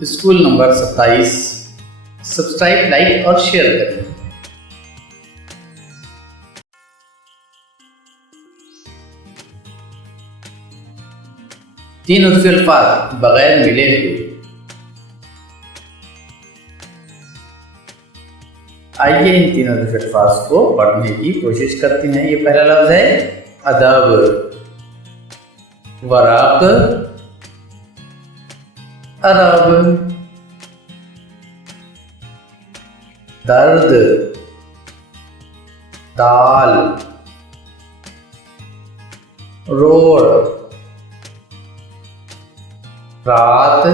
School number 27। Subscribe, like और share करें। तीन उर्दू अल्फाज बगैर मिले हुए। आइए इन तीनों उर्दू अल्फाज को पढ़ने की कोशिश करते हैं। ये पहला लफ्ज है अदब, वराक, अरब, दर्द, दाल, रोड, रात,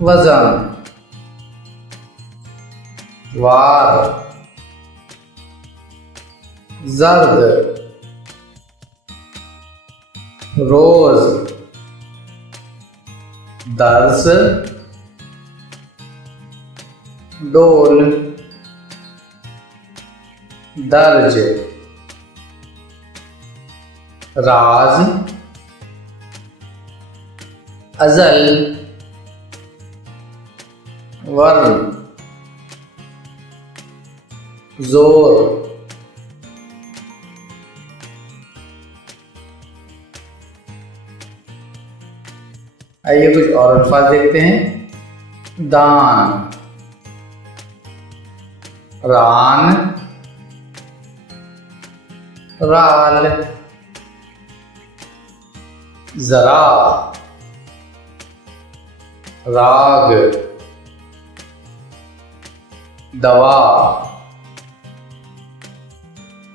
वजन, वार, जर्द, रोज, दर्स, डोल, दर्ज, राज, अजल, वर्ण, जोर। आइए कुछ और अल्फाज देखते हैं। दान, रान, राल, जरा, राग, दवा,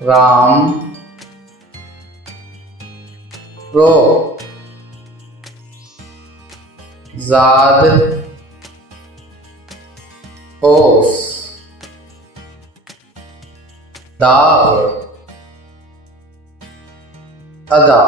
राम, रो, जाद, होस, दाग, अदा।